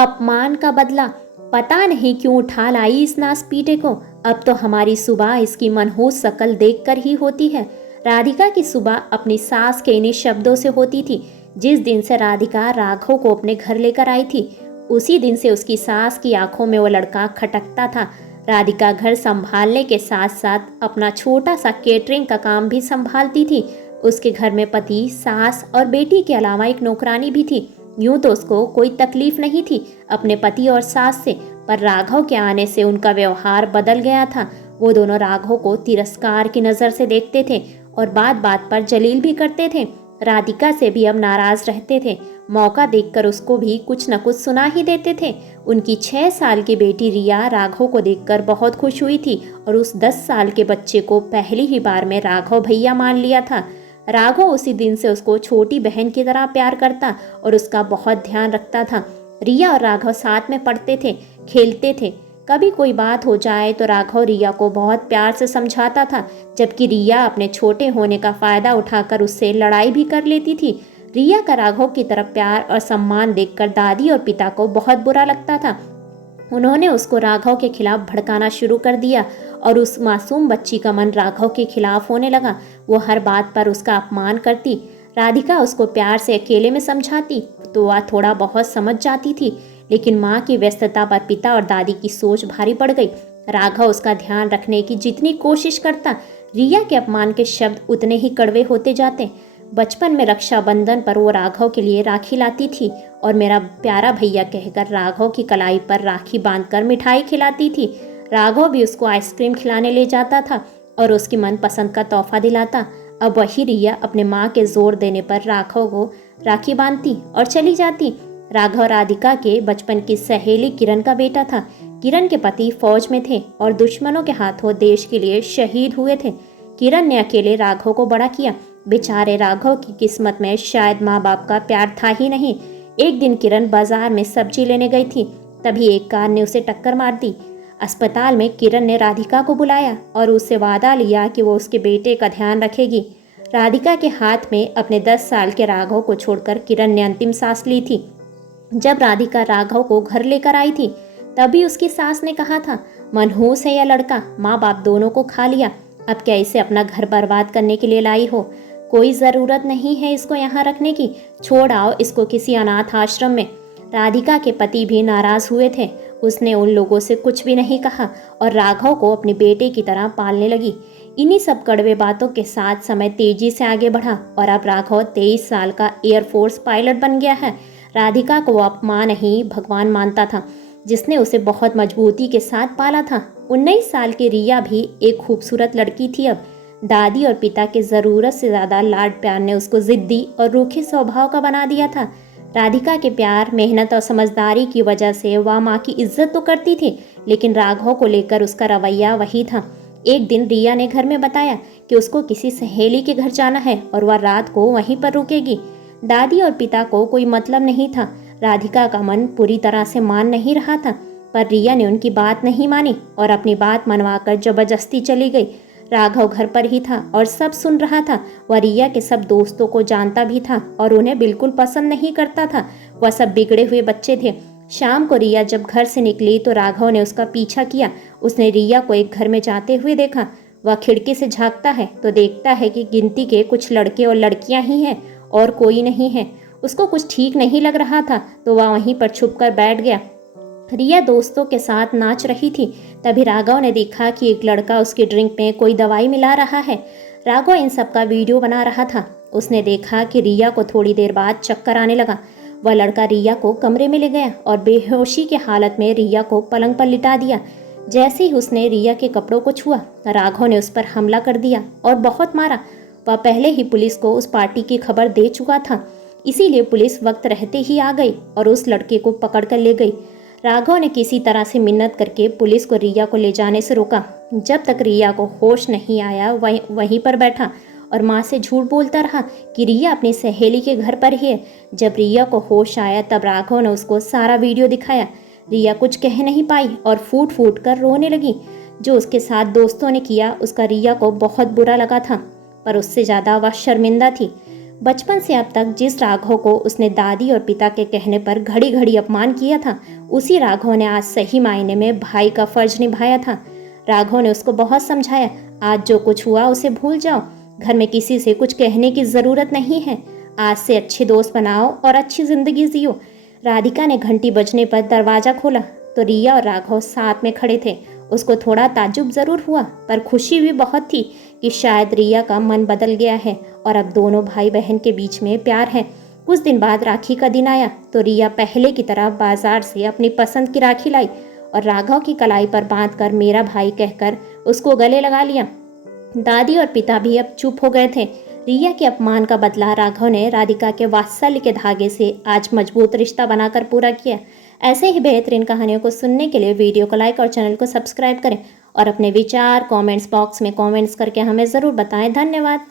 अपमान का बदला पता नहीं क्यों उठा लाई इस नास पीटे को। अब तो हमारी सुबह इसकी मनहूस शक्ल देखकर ही होती है। राधिका की सुबह अपनी सास के इन्हीं शब्दों से होती थी। जिस दिन से राधिका राघव को अपने घर लेकर आई थी, उसी दिन से उसकी सास की आंखों में वो लड़का खटकता था। राधिका घर संभालने के साथ साथ अपना छोटा सा केटरिंग का काम भी संभालती थी। उसके घर में पति, सास और बेटी के अलावा एक नौकरानी भी थी। यूं तो उसको कोई तकलीफ नहीं थी अपने पति और सास से, पर राघव के आने से उनका व्यवहार बदल गया था। वो दोनों राघव को तिरस्कार की नज़र से देखते थे और बात बात पर जलील भी करते थे। राधिका से भी अब नाराज रहते थे। मौका देखकर उसको भी कुछ न कुछ सुना ही देते थे। उनकी 6 साल की बेटी रिया राघव को देखकर बहुत खुश हुई थी और उस 10 साल के बच्चे को पहली ही बार में राघव भैया मान लिया था। राघव उसी दिन से उसको छोटी बहन की तरह प्यार करता और उसका बहुत ध्यान रखता था। रिया और राघव साथ में पढ़ते थे, खेलते थे। कभी कोई बात हो जाए तो राघव रिया को बहुत प्यार से समझाता था, जबकि रिया अपने छोटे होने का फायदा उठाकर उससे लड़ाई भी कर लेती थी। रिया का राघव की तरफ प्यार और सम्मान देखकर दादी और पिता को बहुत बुरा लगता था। उन्होंने उसको राघव के खिलाफ भड़काना शुरू कर दिया और उस मासूम बच्ची का मन राघव के खिलाफ होने लगा। वो हर बात पर उसका अपमान करती। राधिका उसको प्यार से अकेले में समझाती तो वह थोड़ा बहुत समझ जाती थी, लेकिन माँ की व्यस्तता पर पिता और दादी की सोच भारी पड़ गई। राघव उसका ध्यान रखने की जितनी कोशिश करता, रिया के अपमान के शब्द उतने ही कड़वे होते जाते। बचपन में रक्षाबंधन पर वो राघव के लिए राखी लाती थी और मेरा प्यारा भैया कहकर राघव की कलाई पर राखी बांधकर मिठाई खिलाती थी। राघव भी उसको आइसक्रीम खिलाने ले जाता था और उसकी मनपसंद का तोहफा दिलाता। अब वही रिया अपने माँ के जोर देने पर राघव को राखी बांधती और चली जाती। राघव राधिका के बचपन की सहेली किरण का बेटा था। किरण के पति फौज में थे और दुश्मनों के हाथों देश के लिए शहीद हुए थे। किरण ने अकेले राघव को बड़ा किया। बेचारे राघव की किस्मत में शायद माँ बाप का प्यार था ही नहीं। एक दिन किरण बाजार में सब्जी लेने गई थी, तभी एक कार ने उसे टक्कर मार दी। अस्पताल में किरण ने राधिका को बुलाया और उससे वादा लिया कि वो उसके बेटे का ध्यान रखेगी। राधिका के हाथ में अपने 10 साल के राघव को छोड़कर किरण ने अंतिम सांस ली थी। जब राधिका राघव को घर लेकर आई थी, तभी उसकी सास ने कहा था, मनहूस है यह लड़का, माँ बाप दोनों को खा लिया। अब क्या इसे अपना घर बर्बाद करने के लिए लाई हो? कोई ज़रूरत नहीं है इसको यहाँ रखने की, छोड़ आओ इसको किसी अनाथ आश्रम में। राधिका के पति भी नाराज हुए थे। उसने उन लोगों से कुछ भी नहीं कहा और राघव को अपने बेटे की तरह पालने लगी। इन्हीं सब कड़वे बातों के साथ समय तेजी से आगे बढ़ा और अब राघव 23 साल का एयरफोर्स पायलट बन गया है। राधिका को वो अपमान नहीं भगवान मानता था, जिसने उसे बहुत मजबूती के साथ पाला था। 19 साल की रिया भी एक खूबसूरत लड़की थी। अब दादी और पिता के ज़रूरत से ज़्यादा लाड प्यार ने उसको ज़िद्दी और रूखे स्वभाव का बना दिया था। राधिका के प्यार, मेहनत और समझदारी की वजह से वह माँ की इज्जत तो करती थी, लेकिन राघव को लेकर उसका रवैया वही था। एक दिन रिया ने घर में बताया कि उसको किसी सहेली के घर जाना है और वह रात को वहीं पर रुकेगी। दादी और पिता को कोई मतलब नहीं था। राधिका का मन पूरी तरह से मान नहीं रहा था, पर रिया ने उनकी बात नहीं मानी और अपनी बात मनवाकर जबरदस्ती चली गई। राघव घर पर ही था और सब सुन रहा था। वह रिया के सब दोस्तों को जानता भी था और उन्हें बिल्कुल पसंद नहीं करता था। वह सब बिगड़े हुए बच्चे थे। शाम को रिया जब घर से निकली तो राघव ने उसका पीछा किया। उसने रिया को एक घर में जाते हुए देखा। वह खिड़की से झांकता है तो देखता है कि गिनती के कुछ लड़के और लड़कियां ही हैं और कोई नहीं है। उसको कुछ ठीक नहीं लग रहा था तो वह वहीं पर छुप कर बैठ गया। रिया दोस्तों के साथ नाच रही थी। तभी राघव ने देखा कि एक लड़का उसकी ड्रिंक में कोई दवाई मिला रहा है। राघव इन सब का वीडियो बना रहा था। उसने देखा कि रिया को थोड़ी देर बाद चक्कर आने लगा। वह लड़का रिया को कमरे में ले गया और बेहोशी की हालत में रिया को पलंग पर लिटा दिया। जैसे ही उसने रिया के कपड़ों को छुआ, राघव ने उस पर हमला कर दिया और बहुत मारा। वह पहले ही पुलिस को उस पार्टी की खबर दे चुका था, इसीलिए पुलिस वक्त रहते ही आ गई और उस लड़के को पकड़ कर ले गई। राघव ने किसी तरह से मिन्नत करके पुलिस को रिया को ले जाने से रोका। जब तक रिया को होश नहीं आया वहीं पर बैठा और माँ से झूठ बोलता रहा कि रिया अपनी सहेली के घर पर ही है। जब रिया को होश आया तब राघव ने उसको सारा वीडियो दिखाया। रिया कुछ कह नहीं पाई और फूट फूट कर रोने लगी। जो उसके साथ दोस्तों ने किया उसका रिया को बहुत बुरा लगा था, पर उससे ज़्यादा वह शर्मिंदा थी। बचपन से अब तक जिस राघव को उसने दादी और पिता के कहने पर घड़ी घड़ी अपमान किया था, उसी राघव ने आज सही मायने में भाई का फर्ज निभाया था। राघव ने उसको बहुत समझाया, आज जो कुछ हुआ उसे भूल जाओ, घर में किसी से कुछ कहने की ज़रूरत नहीं है, आज से अच्छे दोस्त बनाओ और अच्छी ज़िंदगी जियो। राधिका ने घंटी बजने पर दरवाज़ा खोला तो रिया और राघव साथ में खड़े थे। उसको थोड़ा ताज्जुब ज़रूर हुआ, पर खुशी भी बहुत थी कि शायद रिया का मन बदल गया है और अब दोनों भाई बहन के बीच में प्यार है। कुछ दिन बाद राखी का दिन आया तो रिया पहले की तरह बाजार से अपनी पसंद की राखी लाई और राघव की कलाई पर बांधकर मेरा भाई कहकर उसको गले लगा लिया। दादी और पिता भी अब चुप हो गए थे। रिया के अपमान का बदला राघव ने राधिका के वात्सल्य के धागे से आज मजबूत रिश्ता बनाकर पूरा किया। ऐसे ही बेहतरीन कहानियों को सुनने के लिए वीडियो को लाइक और चैनल को सब्सक्राइब करें और अपने विचार कमेंट्स बॉक्स में कमेंट्स करके हमें ज़रूर बताएं। धन्यवाद।